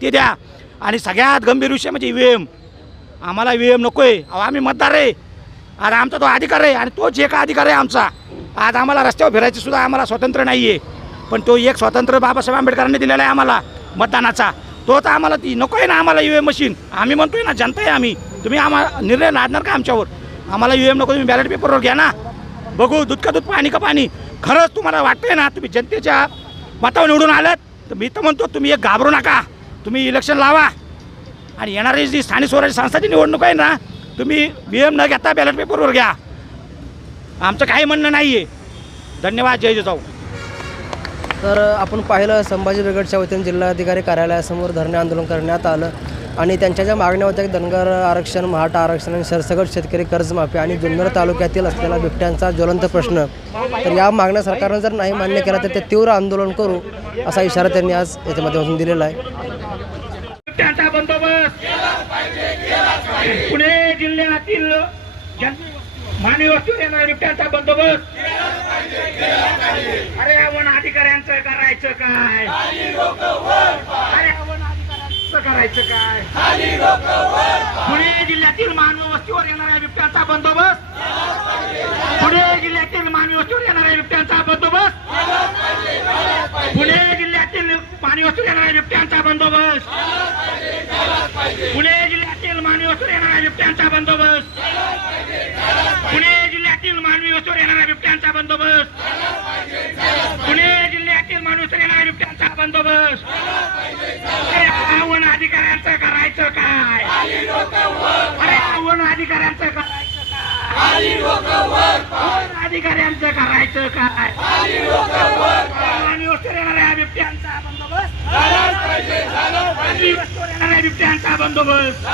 ते द्या. आणि सगळ्यात गंभीर विषय म्हणजे व्ही एम आम्हाला व्ही एम नको आहे अहो आम्ही मतदार आहे. आणि आमचा तो अधिकार आहे आणि तो जे का अधिकार आहे आमचा. आज आम्हाला रस्त्यावर फिरायची सुद्धा आम्हाला स्वातंत्र्य नाही आहे पण तो एक स्वातंत्र्य बाबासाहेब आंबेडकरांनी दिलेला आहे आम्हाला मतदानाचा. तो तर आम्हाला ती नको आहे ना आम्हाला यू एम मशीन. आम्ही म्हणतोय ना जनता आहे आम्ही. तुम्ही आम्हाला निर्णय लादणार का आमच्यावर? आम्हाला यू एम नको तुम्ही बॅलेट पेपरवर घ्या ना. बघू दूध का दूध पाणी का पाणी. खरंच तुम्हाला वाटतंय ना तुम्ही जनतेच्या मतावर निवडून आलात? तर मी तर म्हणतो तुम्ही एक घाबरू नका. तुम्ही इलेक्शन लावा. आणि येणारी जी स्थानिक स्वराज्य संस्थाची निवडणूक आहे ना तुम्ही बी एम न घेता बॅलेट पेपरवर घ्या. आमचं काही म्हणणं नाही आहे धन्यवाद जय जिजाऊ. तर आपण पाहिलं संभाजी ब्रिगेडच्या वतीने जिल्हाधिकारी कार्यालयासमोर धरणे आंदोलन करण्यात आलं. आणि त्यांच्या ज्या मागण्या होत्या धनगर आरक्षण मराठा आरक्षण आणि सरसकट शेतकरी कर्जमाफी आणि जुन्नर तालुक्यातील असलेला बिबट्यांचा ज्वलंत प्रश्न. तर या मागण्या सरकारनं जर नाही मान्य केला तर ते तीव्र आंदोलन करू असा इशारा त्यांनी आज याच्या माध्यमातून दिलेला आहे. बंदोबस्त पुणे जिल्ह्यातील मानवी वस्तू येणाऱ्या बंदोबस्त. अरे वन अधिकाऱ्यांचं करायचं काय? करायचं काय? पुणे जिल्ह्यातील मानवी वस्तीवर येणाऱ्या बिबट्यांचा बंदोबस्त. पुणे जिल्ह्यातील मानवी वस्तीवर येणाऱ्या बिबट्यांचा बंदोबस्त. पुणे जिल्ह्यातील मानवी वस्तीवर येणाऱ्या बिबट्यांचा बंदोबस्त. पुणे जिल्ह्यातील मानवी वस्तीवर येणाऱ्या बिबट्यांचा बंदोबस्त. पुणे जिल्ह्यातील मानवी वस्तीवर येणाऱ्या बिबट्यांचा बंदोबस्त. पुणे जिल्ह्यातील मानवी वस्तीवर येणाऱ्या बिबट्यांचा बंदोबस्त. अधिकाऱ्यांचं करायचं काय? अरे वन अधिकाऱ्यांचं करायचं काय? वन अधिकाऱ्यांचं करायचं काय? बिबट्यांचा बंदोबस्त? बिबट्यांचा बंदोबस्त?